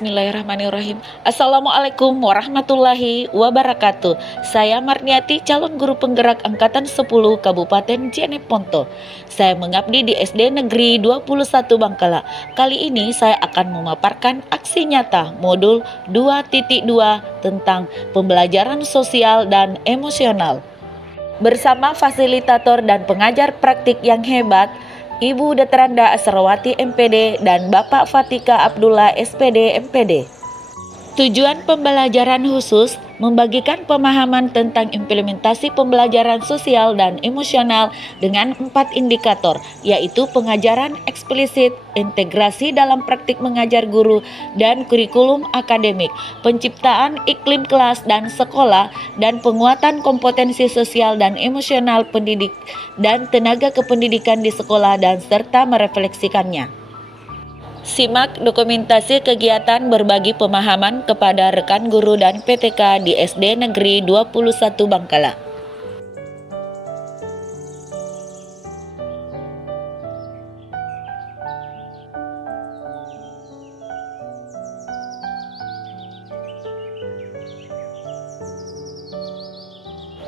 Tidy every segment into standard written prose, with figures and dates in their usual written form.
Bismillahirrahmanirrahim. Assalamualaikum warahmatullahi wabarakatuh. Saya Marniati, calon guru penggerak Angkatan 10 Kabupaten Jeneponto. Saya mengabdi di SD Negeri 21 Bangkala. Kali ini saya akan memaparkan aksi nyata modul 2.2 tentang pembelajaran sosial dan emosional. Bersama fasilitator dan pengajar praktik yang hebat, Ibu Detranda Asrawati MPD dan Bapak Fatika Abdullah SPD MPD. Tujuan pembelajaran khusus membagikan pemahaman tentang implementasi pembelajaran sosial dan emosional dengan 4 indikator, yaitu pengajaran eksplisit, integrasi dalam praktik mengajar guru dan kurikulum akademik, penciptaan iklim kelas dan sekolah, dan penguatan kompetensi sosial dan emosional pendidik dan tenaga kependidikan di sekolah dan serta merefleksikannya. Simak dokumentasi kegiatan berbagi pemahaman kepada rekan guru dan PTK di SD Negeri 21 Bangkala.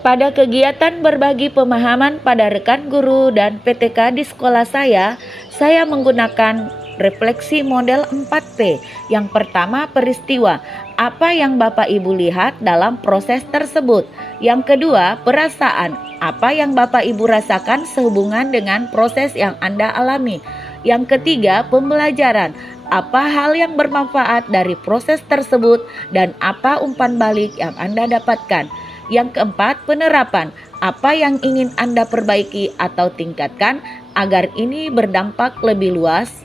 Pada kegiatan berbagi pemahaman pada rekan guru dan PTK di sekolah saya menggunakan refleksi model 4P. Yang pertama, peristiwa. Apa yang Bapak Ibu lihat dalam proses tersebut? Yang kedua, perasaan. Apa yang Bapak Ibu rasakan sehubungan dengan proses yang Anda alami? Yang ketiga, pembelajaran. Apa hal yang bermanfaat dari proses tersebut dan apa umpan balik yang Anda dapatkan? Yang keempat, penerapan. Apa yang ingin Anda perbaiki atau tingkatkan agar ini berdampak lebih luas?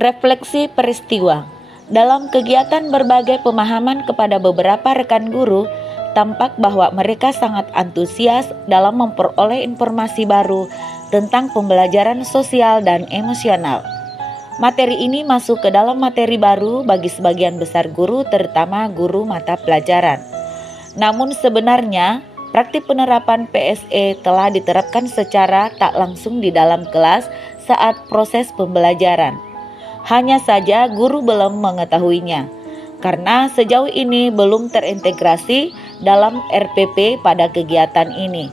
Refleksi peristiwa. Dalam kegiatan berbagai pemahaman kepada beberapa rekan guru, tampak bahwa mereka sangat antusias dalam memperoleh informasi baru tentang pembelajaran sosial dan emosional. Materi ini masuk ke dalam materi baru bagi sebagian besar guru, terutama guru mata pelajaran. Namun sebenarnya, praktik penerapan PSE telah diterapkan secara tak langsung di dalam kelas saat proses pembelajaran. Hanya saja guru belum mengetahuinya, karena sejauh ini belum terintegrasi dalam RPP pada kegiatan ini.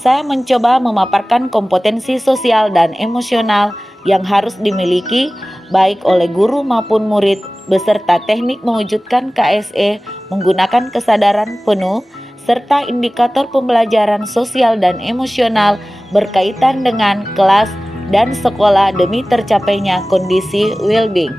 Saya mencoba memaparkan kompetensi sosial dan emosional yang harus dimiliki baik oleh guru maupun murid, beserta teknik mewujudkan KSE menggunakan kesadaran penuh, serta indikator pembelajaran sosial dan emosional berkaitan dengan kelas dan sekolah demi tercapainya kondisi well-being.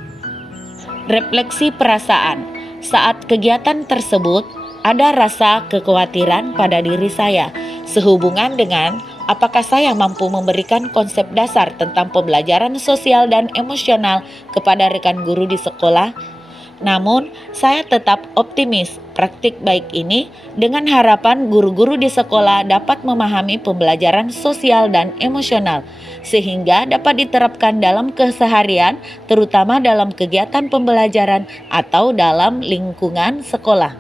Refleksi perasaan. Saat kegiatan tersebut, ada rasa kekhawatiran pada diri saya sehubungan dengan apakah saya mampu memberikan konsep dasar tentang pembelajaran sosial dan emosional kepada rekan guru di sekolah. Namun, saya tetap optimis praktik baik ini dengan harapan guru-guru di sekolah dapat memahami pembelajaran sosial dan emosional sehingga dapat diterapkan dalam keseharian, terutama dalam kegiatan pembelajaran atau dalam lingkungan sekolah.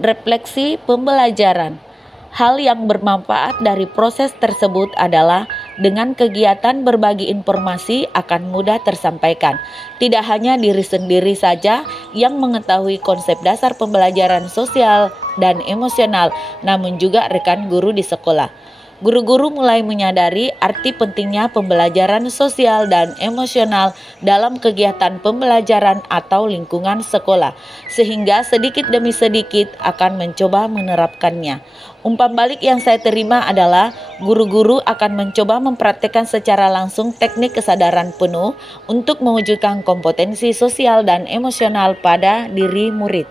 Refleksi pembelajaran. Hal yang bermanfaat dari proses tersebut adalah dengan kegiatan berbagi informasi akan mudah tersampaikan. Tidak hanya diri sendiri saja yang mengetahui konsep dasar pembelajaran sosial dan emosional, namun juga rekan guru di sekolah. Guru-guru mulai menyadari arti pentingnya pembelajaran sosial dan emosional dalam kegiatan pembelajaran atau lingkungan sekolah, sehingga sedikit demi sedikit akan mencoba menerapkannya. Umpan balik yang saya terima adalah guru-guru akan mencoba mempraktikkan secara langsung teknik kesadaran penuh untuk mewujudkan kompetensi sosial dan emosional pada diri murid.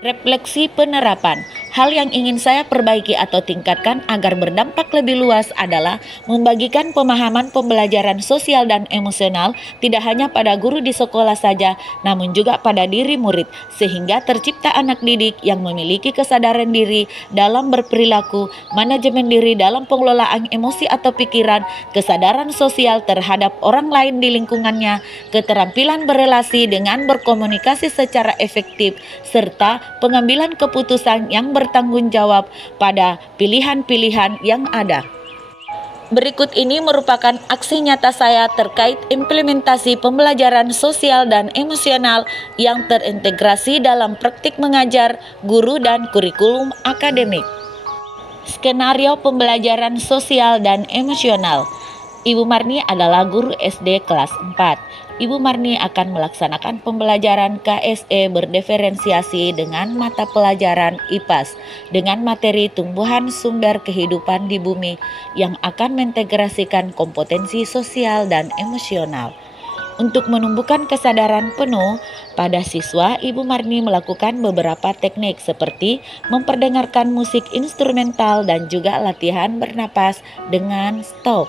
Refleksi penerapan. Hal yang ingin saya perbaiki atau tingkatkan agar berdampak lebih luas adalah membagikan pemahaman pembelajaran sosial dan emosional tidak hanya pada guru di sekolah saja, namun juga pada diri murid, sehingga tercipta anak didik yang memiliki kesadaran diri dalam berperilaku, manajemen diri dalam pengelolaan emosi atau pikiran, kesadaran sosial terhadap orang lain di lingkungannya, keterampilan berelasi dengan berkomunikasi secara efektif, serta pengambilan keputusan yang bertanggung jawab pada pilihan-pilihan yang ada. Berikut ini merupakan aksi nyata saya terkait implementasi pembelajaran sosial dan emosional yang terintegrasi dalam praktik mengajar, guru, dan kurikulum akademik. Skenario pembelajaran sosial dan emosional. Ibu Marni adalah guru SD kelas 4. Ibu Marni akan melaksanakan pembelajaran KSE berdiferensiasi dengan mata pelajaran IPAS dengan materi tumbuhan sumber kehidupan di bumi yang akan mengintegrasikan kompetensi sosial dan emosional. Untuk menumbuhkan kesadaran penuh pada siswa, Ibu Marni melakukan beberapa teknik seperti memperdengarkan musik instrumental dan juga latihan bernapas dengan stop.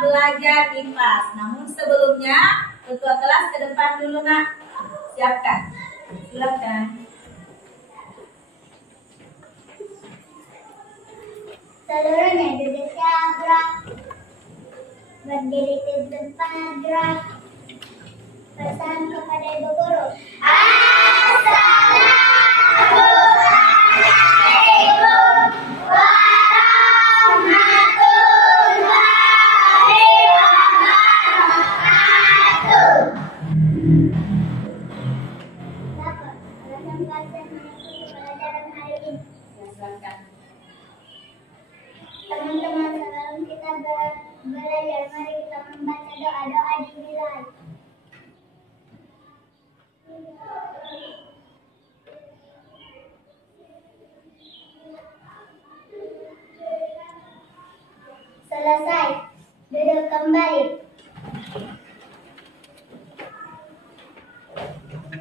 belajar IPAS. Namun sebelumnya ketua kelas ke depan dulu nak. Siapkan. Silakan. Seluruhnya duduk gerak. Berdiri di depan gerak. Pesan kepada ibu guru. Assalamualaikum warahmatullahi wabarakatuh. Bapak, alasan pelajaran pelajaran hari ini. Silakan. Teman-teman, sebelum kita belajar, mari kita membaca doa-doa di wilayah. Selesai, duduk kembali.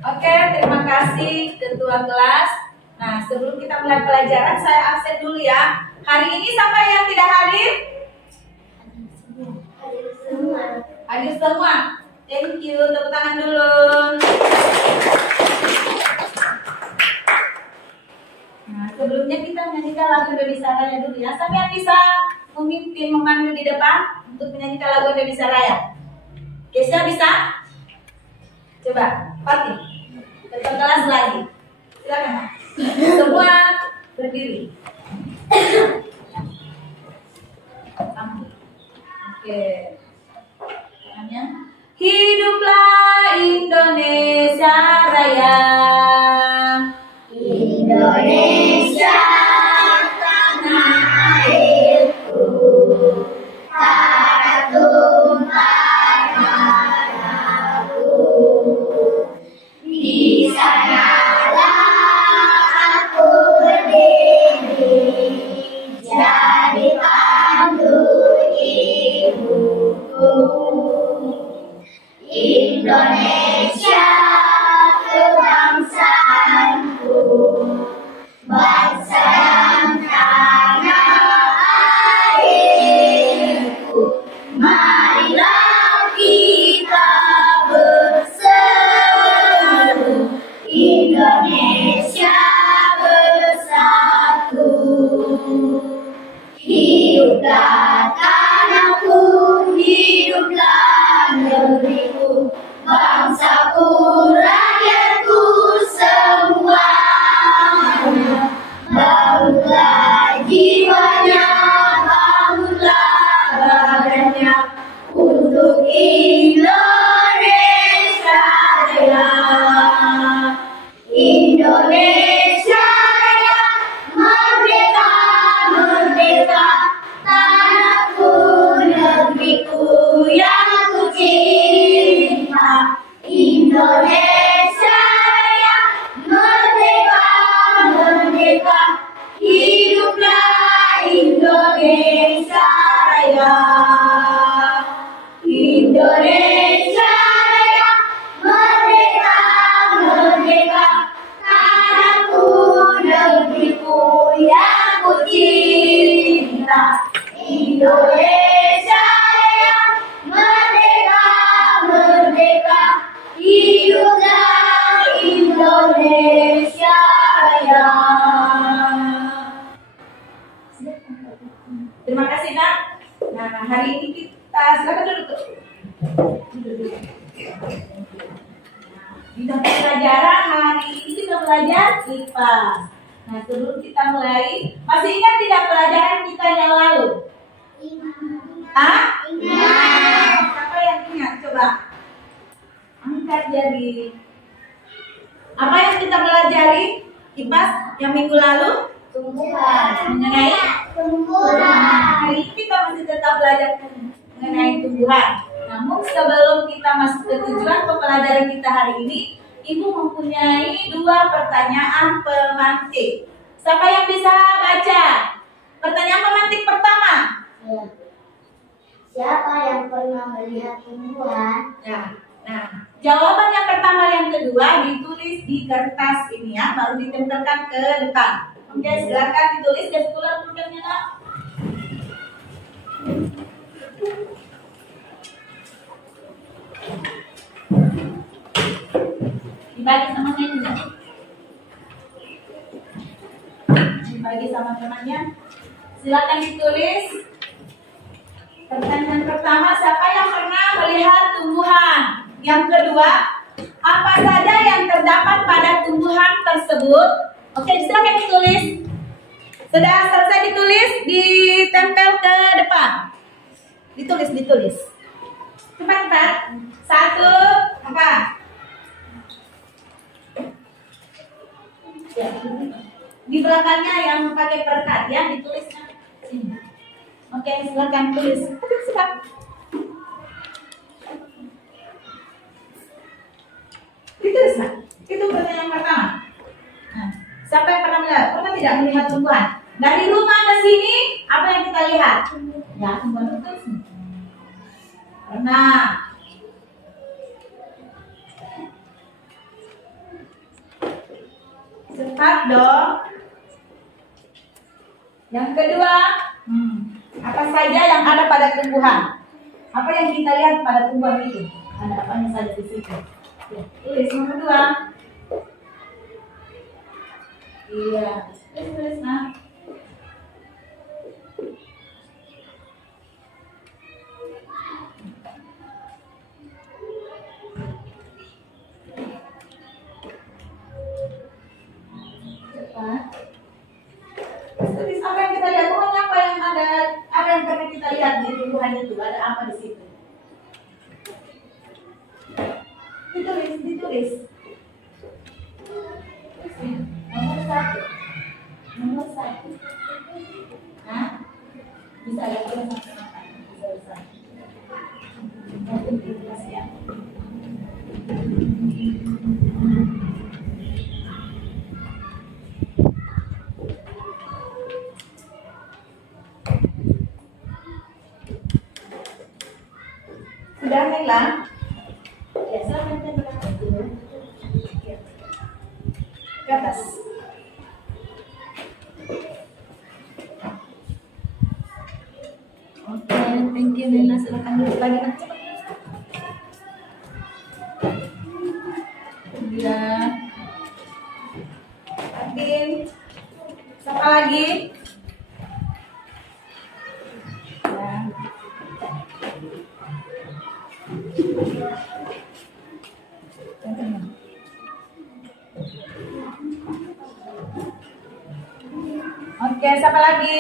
Oke, terima kasih ketua kelas. Nah, sebelum kita mulai pelajaran, saya absen dulu ya. Hari ini siapa yang tidak hadir? Hadir semua. Hadir semua. Thank you, tepuk tangan dulu. Nah, sebelumnya kita menyanyikan lagu Indonesia Raya dulu ya. Siapa yang bisa memimpin, memandu di depan untuk menyanyikan lagu Indonesia Raya? Kesia bisa? Coba, Pati. Ketua kelas lagi. Silakan. Semua berdiri. Oke. Tangannya. Hiduplah Indonesia Raya. Indonesia tanah airku, tak tumpah darahku. Di sanalah aku berdiri, jadi pandu ibuku. Indonesia kebangsaanku, bangsa yang tanah airku. Marilah kita berseru, Indonesia bersatu. Hiduplah tanahku, hiduplah negeriku, bangsaku Indonesia Raya, merdeka, merdeka, hiduplah Indonesia Raya. Indonesia Raya, merdeka, merdeka, tanahku, negeriku yang ku cinta. Indonesia Raya, merdeka, merdeka, hiduplah Indonesia Raya. Terima kasih, Nak. Nah, hari ini kita silakan duduk. Di tempat pelajaran hari ini kita belajar IPA. Nah, sebelum kita mulai, masih ingat tidak pelajaran kita yang lalu? Hah? Ingat. Siapa yang ingat? Coba angkat jari. Apa yang kita pelajari IPA yang minggu lalu? Tumbuhan. Mengenai Tumbuhan. hari ini kita masih tetap belajar mengenai tumbuhan. Namun sebelum kita masuk ke tujuan pembelajaran kita hari ini, Ibu mempunyai 2 pertanyaan pemantik. Siapa yang bisa baca? Pertanyaan pemantik pertama. Ya. Siapa yang pernah melihat tumbuhan? Nah, jawaban yang pertama yang kedua ditulis di kertas ini ya, baru ditempelkan ke depan. Oke, silakan ditulis dan keluar pulpennya, Nak. Dibagi sama temannya. Dibagi sama temannya. Silakan ditulis. Pertanyaan pertama, siapa yang pernah melihat tumbuhan? Yang kedua, apa saja yang terdapat pada tumbuhan tersebut? Oke, silakan ditulis. Sudah selesai ditulis, ditempel ke depan. Ditulis. Cepat. 1, apa? Ya, di belakangnya yang pakai perekat ya, ditulisnya sini. Oke, silakan tulis. Silakan. Ditulis, Nak. Itu pertanyaan pertama. Nah, siapa yang pernah melihat? Pernah tidak melihat tumbuhan? Dari rumah ke sini, apa yang kita lihat? Ya, tumbuhan itu. Pernah. Cepat dong. Yang kedua, apa saja yang ada pada tumbuhan? Apa yang kita lihat pada tumbuhan itu? Ada apanya saja di situ? Ya, tulis yang kedua. Iya, tulis, Nah. Tulis apa yang kita lihat, pokoknya apa yang ada yang pernah kita lihat di tumbuhan itu, ada apa di situ? Ditulis. Nomor satu. Nah, bisa lihat sama-sama. Bisa. Ya. Sudah, Nela? Ya, silakan tempelkan. Ya. Ke atas. Oke, thank you, Nela. Silakan duduk lagi, Nak. Cepat. Ya. Adin. Siapa lagi? Ya. Oke, siapa lagi?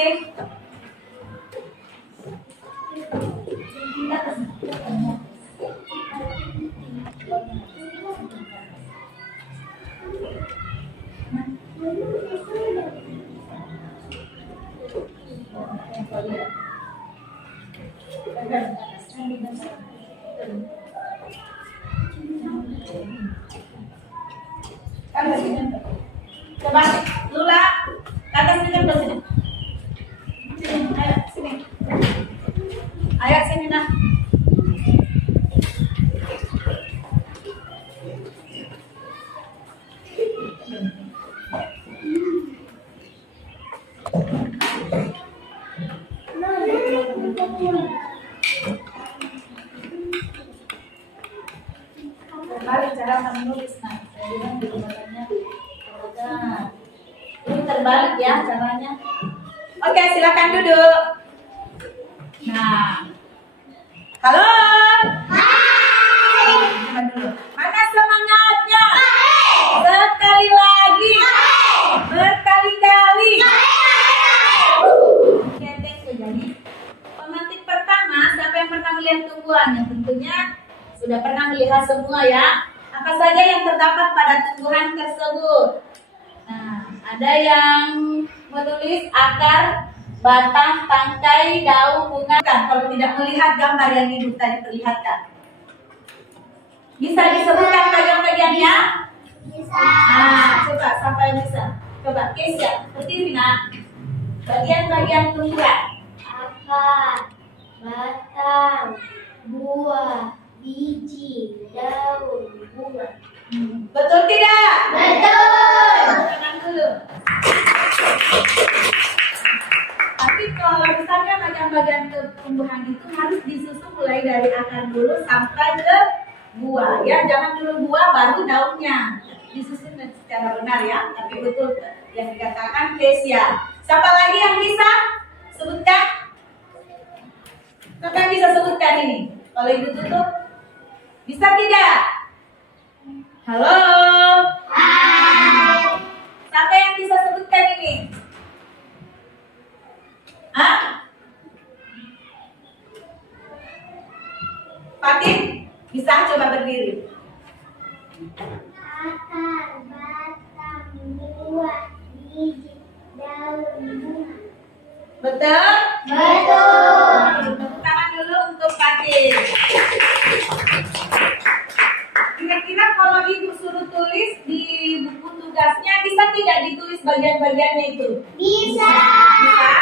terbalik cara menulis. Nah, saya bilang di rumahnya. Ini terbalik ya caranya. Oke, silakan duduk. Nah, halo. Hai. Dulu. Mana semangatnya? Sekali lagi. Berkali-kali. Oke, jadi pemantik pertama, siapa yang pernah melihat tumbuhan? Yang tentunya sudah pernah melihat semua ya. Apa saja yang terdapat pada tumbuhan tersebut? Nah, ada yang menulis akar, batang, tangkai, daun, bunga. Kalau tidak melihat gambar yang hidup tadi perlihatkan. Bisa disebutkan bagian-bagiannya? Bisa. Nah, coba siapa yang bisa? Coba Kesia, seperti Vina. Bagian-bagian tumbuhan. Akar, batang, buah, biji, daun, bunga. Betul tidak? Betul. Tenang dulu. Tapi kalau misalnya bagian-bagian tumbuhan itu harus disusun mulai dari akar dulu sampai ke buah. Ya, jangan dulu buah baru daunnya. Disusun secara benar ya. Tapi betul yang dikatakan Kesia. Siapa lagi yang bisa sebutkan? Siapa yang bisa sebutkan ini? Kalau ibu tutup, bisa tidak? Halo. Hai. Siapa yang bisa sebutkan ini? Hah? Fatin, bisa coba berdiri. Akar, batang, buah, biji, daun, bunga. Betul? Betul. Tepuk tangan dulu untuk Fatin. Kira-kira kalau ibu suruh tulis di buku tugasnya, bisa tidak ditulis bagian-bagiannya itu? Bisa. Bisa?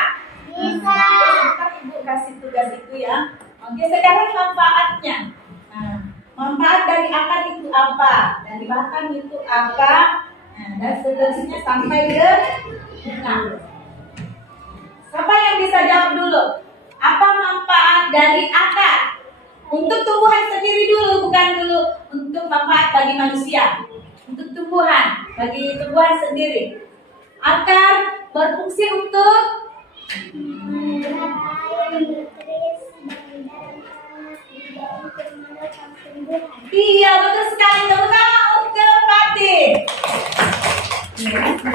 Bisa. Ntar ibu kasih tugas itu ya. Oke, sekarang manfaatnya. Nah, manfaat dari akar itu apa? Dari batang itu apa? Nah, dan seterusnya sampai ke bunga. Siapa yang bisa jawab dulu? Apa manfaat dari akar? Untuk tumbuhan sendiri dulu, bukan dulu untuk manfaat bagi manusia. Untuk tumbuhan, bagi tumbuhan sendiri. Akar berfungsi untuk menyerap air, nutrisi dari dalam tanah juga untuk menopang tumbuhan. iya, betul sekali. Tepuk tangan untuk Fatin.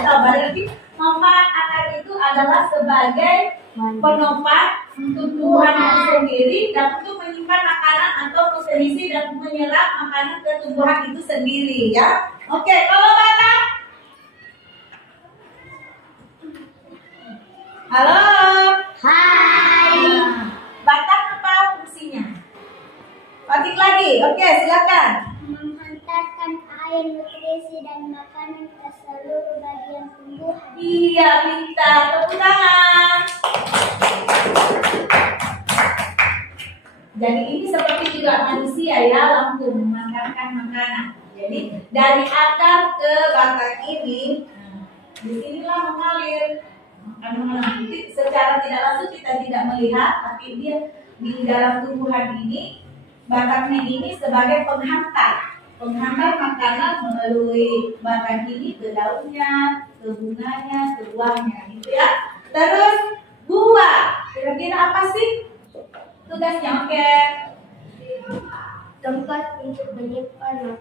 Berarti manfaat akar itu adalah sebagai penopang untuk tumbuhan itu sendiri dan untuk menyimpan makanan atau nutrisi dan menyerap makanan ke tumbuhan itu sendiri ya. Oke, kalau batang? Halo. Hai. Nah, batang apa fungsinya? Batik lagi. Oke, silakan. Menghantarkan air, nutrisi dan makanan ke seluruh bagian tumbuhan. Iya, minta tepuk tangan. Jadi ini seperti juga manusia ya, lambung mengantarkan makanan. Jadi dari akar ke batang ini, disinilah mengalir. Nanti secara tidak langsung kita tidak melihat, tapi dia di dalam tumbuhan ini, batangnya ini sebagai penghantar makanan melalui batang ini ke daunnya, ke bunganya, ke buahnya, gitu ya. Terus buah, kira-kira apa sih tugasnya? Oke. Tempat untuk menyimpan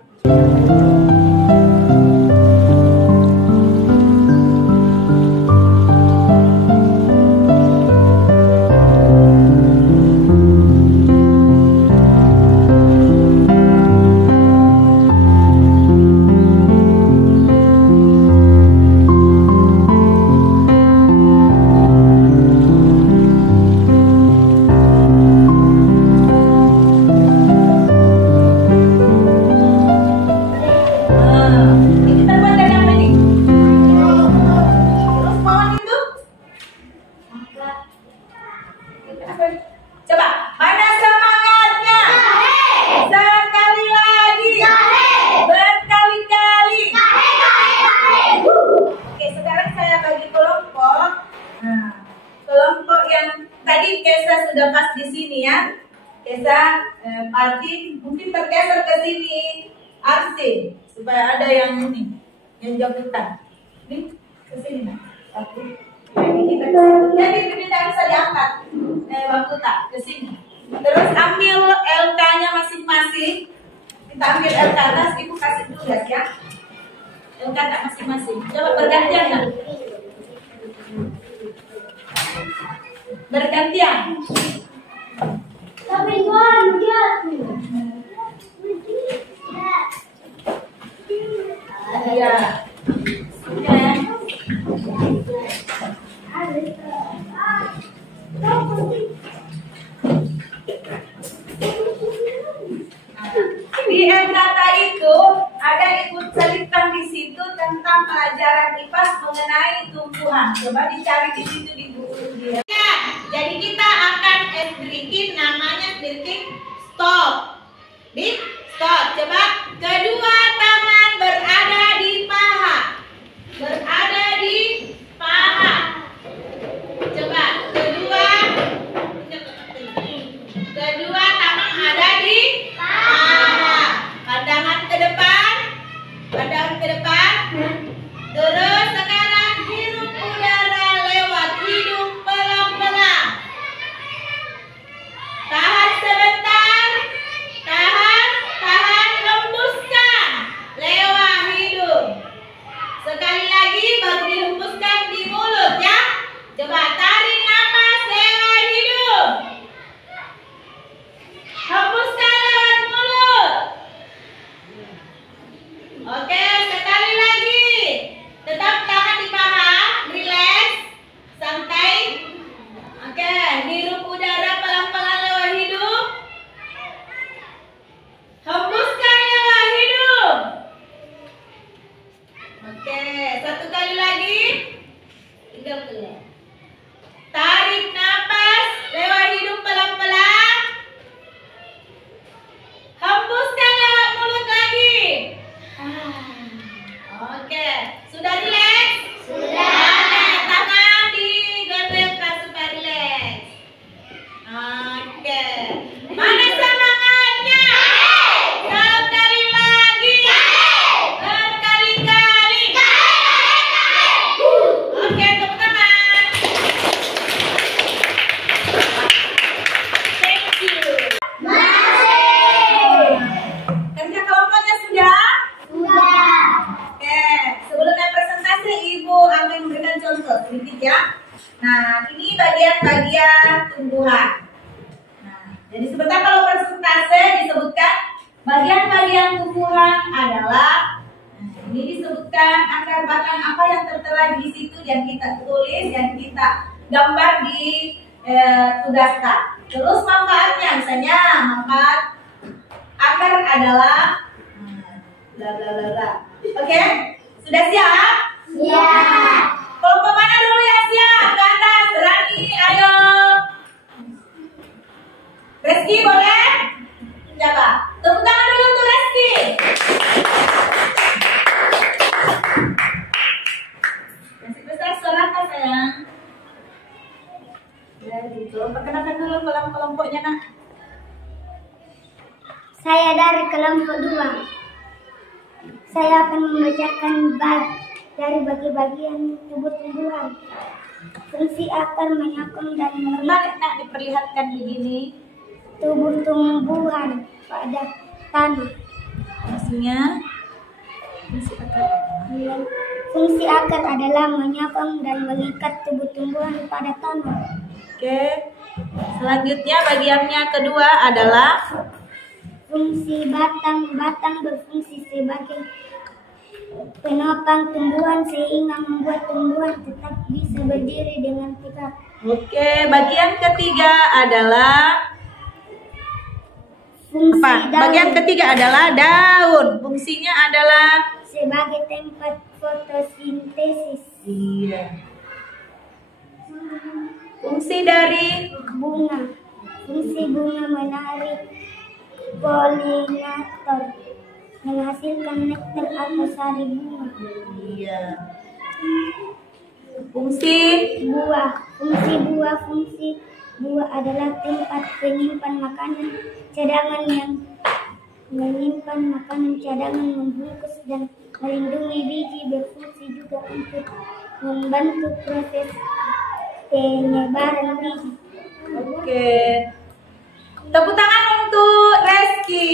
Ini terbuat dari apa nih? Terus pohon itu? Coba, mana semangatnya? Sekali lagi. Berkali-kali. Oke, sekarang saya bagi kelompok. Nah, kelompok yang tadi Kesa sudah pas di sini ya. Kesa, Fatin mungkin tergeser ke sini. arsin supaya ada yang ini, yang jabutan. Ini ke sini nak. Satu. Jadi kita ke situ. Jadi tidak bisa diangkat. Waktu tak ke sini. Terus ambil LK-nya masing-masing. Kita ambil LK atas, ibu kasih dulu ya. LK tak masing-masing. Coba bergantian nak. Bergantian. Tapi gua Iya. Oke. Di kata itu ada ikut selipkan di situ tentang pelajaran IPA mengenai tumbuhan. Coba dicari di situ di buku dia. Ya, jadi kita akan bikin namanya bikin stop. Di stop. Coba kedua tangan berada di paha. Berada di paha. Coba kedua tangan ada di paha. Pandangan ke depan. Pandangan ke depan. Terus sekarang hirup udara lewat hidung pelan-pelan. Tahan sebentar. Tahan, hembuskan lewat hidung. Sekali lagi baru dihembuskan di mulut ya. Coba tarik nafas lewat hidung. Hembuskan lewat mulut. Oke, sekali lagi. Tetap tahan di paha, relax, santai. Oke, hirup udara pelan-pelan lewat hidung. Hembuskan lewat hidung. Oke, satu kali lagi. Tinggal keluar. Tarik nafas lewat hidung pelan-pelan. Hembuskan lewat mulut lagi. Oke, sudah relax? Sudah. Oke, tangan digoyangkan supaya relax. Oke. Mana semangatnya? Sekali lagi. Berkali-kali. Oke, tepuk tangan. Thank you. Kerja kelompoknya sudah? Oke, sebelumnya presentasi Ibu akan memberikan contoh sedikit ya. Nah, ini bagian-bagian tumbuhan. Nah, jadi sebentar kalau presentasi disebutkan bagian-bagian tumbuhan adalah ini disebutkan akar batang apa yang tertera di situ yang kita tulis, yang kita gambar di tugaskan. Terus manfaatnya, misalnya manfaat akar adalah bla bla bla bla. Oke, sudah siap? Siap. Kelompok mana dulu yang siap? Ke atas, berani, ayo. Reski boleh? Coba, tepuk tangan dulu untuk Reski. Kasih besar serahkan sayang. Jadi, tolong perkenalkan dulu kelompoknya nak. Saya dari kelompok 2. Saya akan membacakan dari bagian tubuh tumbuhan. Fungsi akar menyokong dan Kembali nak diperlihatkan begini. tubuh tumbuhan pada tanah. Maksudnya Fungsi akar adalah menyokong dan mengikat tubuh tumbuhan pada tanah. Oke. Selanjutnya bagiannya kedua adalah Fungsi batang. Batang berfungsi sebagai penopang tumbuhan sehingga membuat tumbuhan tetap bisa berdiri dengan tegak. Oke, bagian ketiga adalah Fungsi apa? daun Bagian ketiga adalah daun. Fungsinya adalah sebagai tempat fotosintesis. iya. Fungsi dari Bunga. Fungsi bunga menarik polinator, menghasilkan nektar atau sari bunga. iya. Fungsi Buah. Fungsi buah adalah tempat penyimpan makanan cadangan yang menyimpan makanan cadangan, membungkus dan melindungi biji, berfungsi juga untuk membantu proses penyebaran biji. Oke. Tepuk tangan untuk Reski.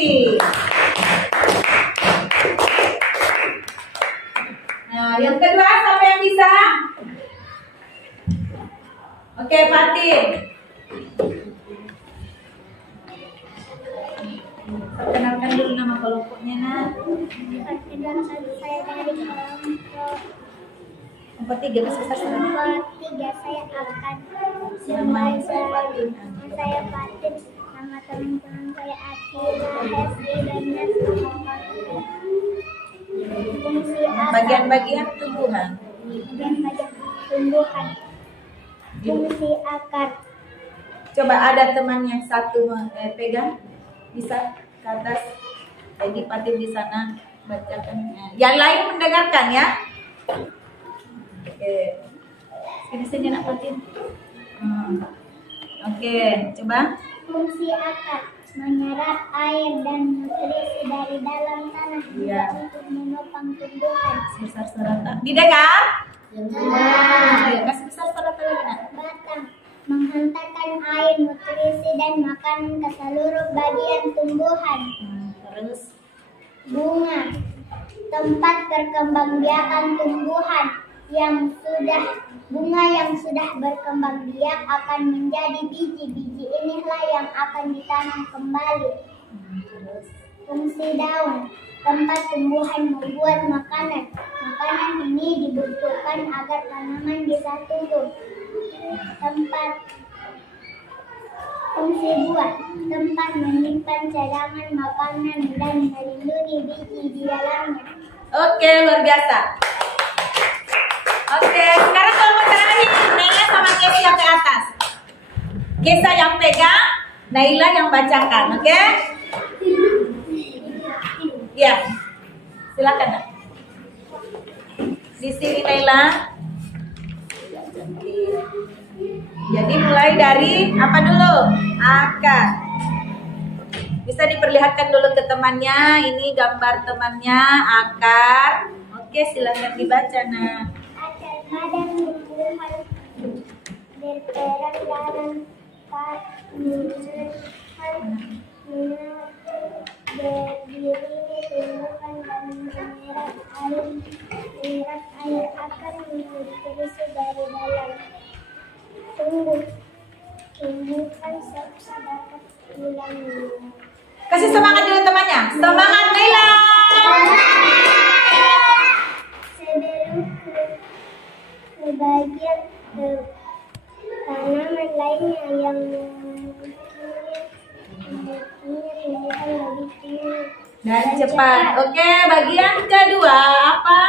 Nah, yang kedua siapa yang bisa? Oke, Fatin. Perkenalkan dulu nama kelompoknya, Nak. Perkenalkan saya dari Kelompok 3 besar sana. kelompok 3. Saya akan membaca saya Fatin, nama teman-teman saya Akila, Hesti, dan Nasma. Fungsi akar. Bagian-bagian tumbuhan. Bagian-bagian tumbuhan. Fungsi akar. Coba ada teman yang satu pegang, bisa ke atas. Jadi Fatin di sana bacakan. Yang lain mendengarkan ya. Oke. Sini nak Fatin. Oke, coba. Fungsi akar menyerap air dan nutrisi dari dalam tanah Iya. untuk menopang tumbuhan. Besar serata. Didengar? Nah, ya, kasih besar serata lagi nak. Batang menghantarkan air, nutrisi dan makanan ke seluruh bagian tumbuhan. Terus Bunga tempat perkembangbiakan tumbuhan bunga yang sudah berkembang biak akan menjadi biji. Biji inilah yang akan ditanam kembali. Fungsi daun tempat tumbuhan membuat makanan. Makanan ini dibutuhkan agar tanaman bisa tumbuh. Fungsi buah tempat menyimpan cadangan makanan dan melindungi biji di dalamnya. Oke, luar biasa. Oke, sekarang kelompok terakhir, Naila sama Kesa ke atas. Kesa yang pegang, Naila yang bacakan, oke? Ya, silakan nak. Di sini Naila. Jadi mulai dari apa dulu? Akar. Bisa diperlihatkan dulu ke temannya. Ini gambar temannya, akar. Oke, silakan dibaca nah. Akar pada tumbuhan berperan dalam berdirinya tumbuhan dan menyerap air akan nutrisi dari dalam tumbuhan serta dapat ulangi. Kasih semangat dulu temannya. Semangat Naila. Sebelum ke bagian tanaman lainnya yang mungkin lebih tinggi Dan cepat. Oke, bagian kedua apa?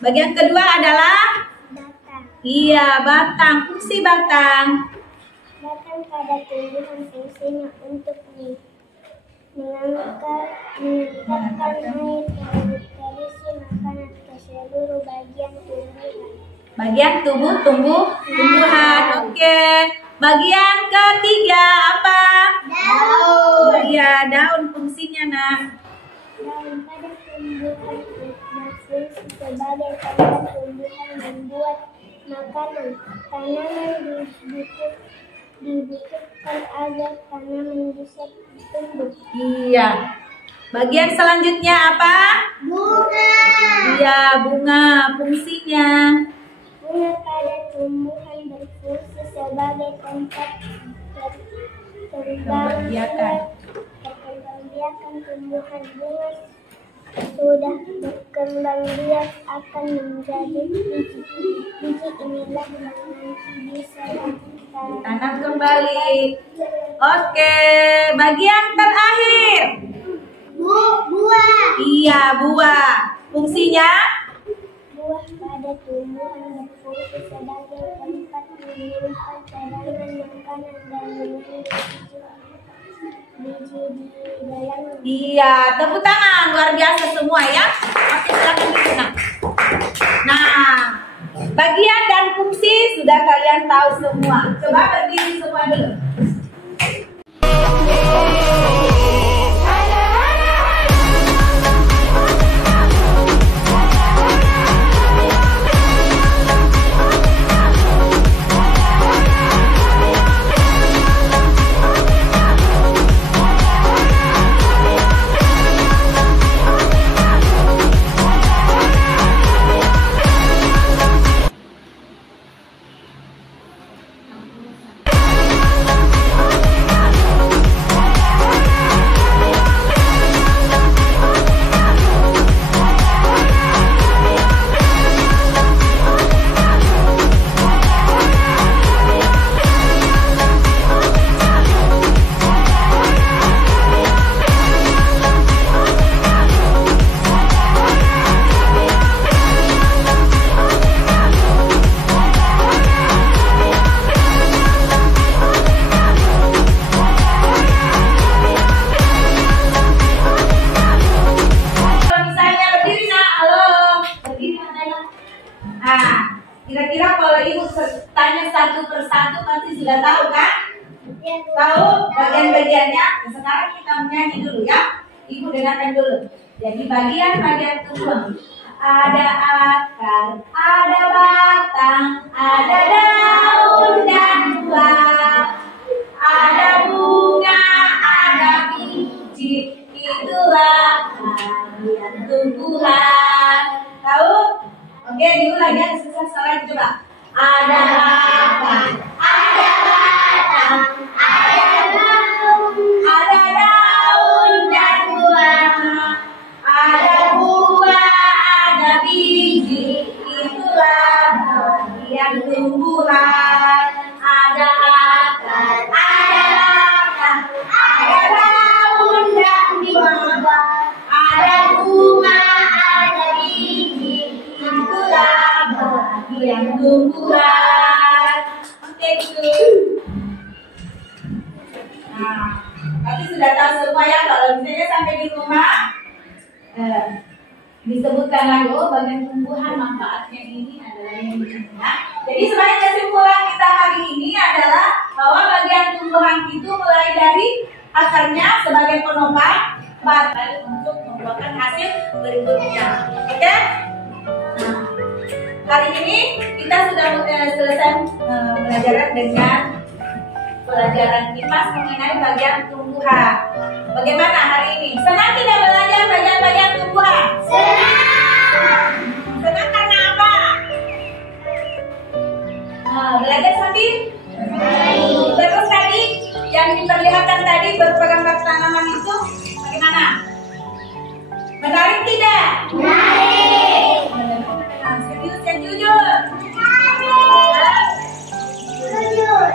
Bagian kedua adalah batang. iya, batang. Fungsi batang. Batang pada tumbuhan fungsinya untuk mengantarkan air dan nutrisi makanan ke seluruh bagian tumbuhan. Bagian tumbuhan. Oke. Bagian ketiga apa? Daun. Iya, daun fungsinya nak. Daun pada tumbuhan berfungsi sebagai tempat tumbuhan membuat makanan. Tanaman dibutuhkan agar tanaman bisa tumbuh. Iya. Bagian selanjutnya apa? Bunga. Iya, bunga fungsinya. Bunga pada tumbuhan berfungsi sebagai tempat perkembangbiakan tumbuhan. Bunga sudah berkembang biak akan menjadi biji. Biji inilah yang nanti bisa Tanam kembali. Oke, bagian terakhir. buah. Iya, buah. Fungsinya? Buah pada tumbuhan berfungsi sebagai tempat menyimpan cadangan makanan dan mengandung biji di dalamnya. Iya, tepuk tangan. Luar biasa semua ya. Oke, silakan duduk nak. Nah, bagian dan fungsi sudah kalian tahu semua. Coba berdiri semua dulu. tanya satu persatu pasti sudah tahu kan? Tahu bagian-bagiannya? Sekarang kita menyanyi dulu ya. Ibu dengarkan dulu. Jadi bagian-bagian tumbuhan. Ada akar, ada batang, ada daun dan buah, ada bunga, ada biji. Itulah bagian tumbuhan. Tahu? Oke, dulu lagi yang susah-susah coba. Ada akar, ada batang, ada daun dan buah, ada bunga, ada biji. Itulah bagian tumbuhan. Ada akar, ada batang, ada daun dan buah, ada bunga, ada biji. Itulah bagian tumbuhan. Oke, itu. Nah, tapi sudah tahu semua ya, kalau misalnya sampai di rumah disebutkan lagi, oh bagian tumbuhan manfaatnya ini adalah yang ini ya. Jadi sebagai kesimpulan kita hari ini adalah bahwa bagian tumbuhan itu mulai dari akarnya sebagai penopang, batang untuk membuahkan hasil berikutnya. Oke? Nah, hari ini kita sudah selesai pelajaran dengan pelajaran IPAS mengenai bagian tumbuhan. Bagaimana hari ini? Senang tidak belajar bagian-bagian tumbuhan? Senang. Senang karena apa? Belajar sambil? Terus tadi yang diperlihatkan tadi berpegang tanaman itu bagaimana? Menarik tidak? Menarik. Serius dan jujur? Jujur.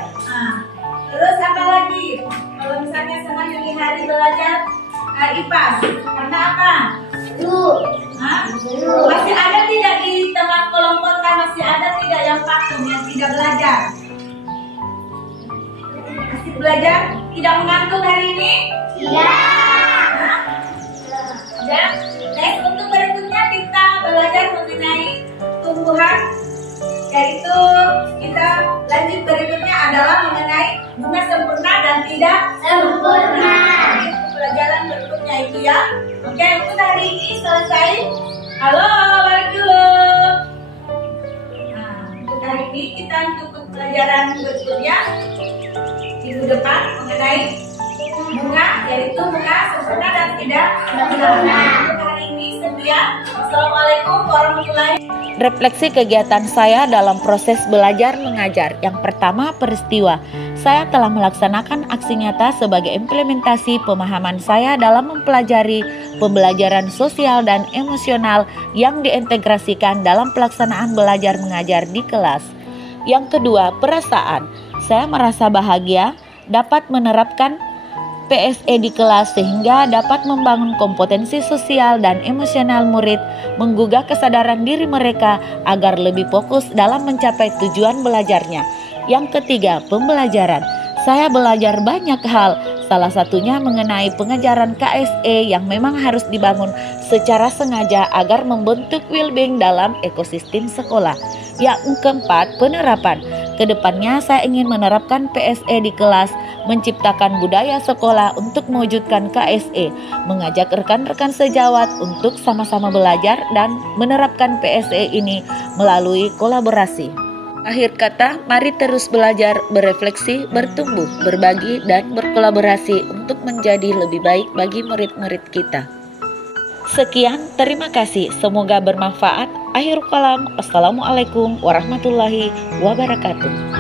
Terus apa lagi? Kalau misalnya senang di hari belajar IPAS, karena apa? Masih ada tidak di tempat kelompokkan, masih ada tidak yang vakum, yang tidak belajar? Masih belajar? Tidak mengantuk hari ini? Tidak. Ya. Next, untuk berikutnya kita belajar mengenai tumbuhan, yaitu kita lanjut berikutnya adalah mengenai bunga sempurna dan tidak sempurna. Itu pelajaran berikutnya itu ya. Oke, untuk hari ini selesai. Halo, balik dulu. Nah, untuk hari ini kita untuk pelajaran berikutnya minggu depan mengenai bunga, yaitu bunga sempurna dan tidak sempurna. Untuk hari ini sekian. Assalamualaikum warahmatullahi wabarakatuh. Refleksi kegiatan saya dalam proses belajar mengajar. Yang pertama, peristiwa. Saya telah melaksanakan aksi nyata sebagai implementasi pemahaman saya dalam mempelajari pembelajaran sosial dan emosional yang diintegrasikan dalam pelaksanaan belajar mengajar di kelas. Yang kedua, perasaan. Saya merasa bahagia dapat menerapkan PSE di kelas sehingga dapat membangun kompetensi sosial dan emosional murid, menggugah kesadaran diri mereka agar lebih fokus dalam mencapai tujuan belajarnya. Yang ketiga, pembelajaran. Saya belajar banyak hal, salah satunya mengenai pengajaran KSE yang memang harus dibangun secara sengaja agar membentuk well-being dalam ekosistem sekolah. Yang keempat, penerapan. Kedepannya saya ingin menerapkan PSE di kelas, menciptakan budaya sekolah untuk mewujudkan KSE, mengajak rekan-rekan sejawat untuk sama-sama belajar dan menerapkan PSE ini melalui kolaborasi. Akhir kata, mari terus belajar, berefleksi, bertumbuh, berbagi, dan berkolaborasi untuk menjadi lebih baik bagi murid-murid kita. Sekian, terima kasih. Semoga bermanfaat. Akhirul kalam. Assalamualaikum warahmatullahi wabarakatuh.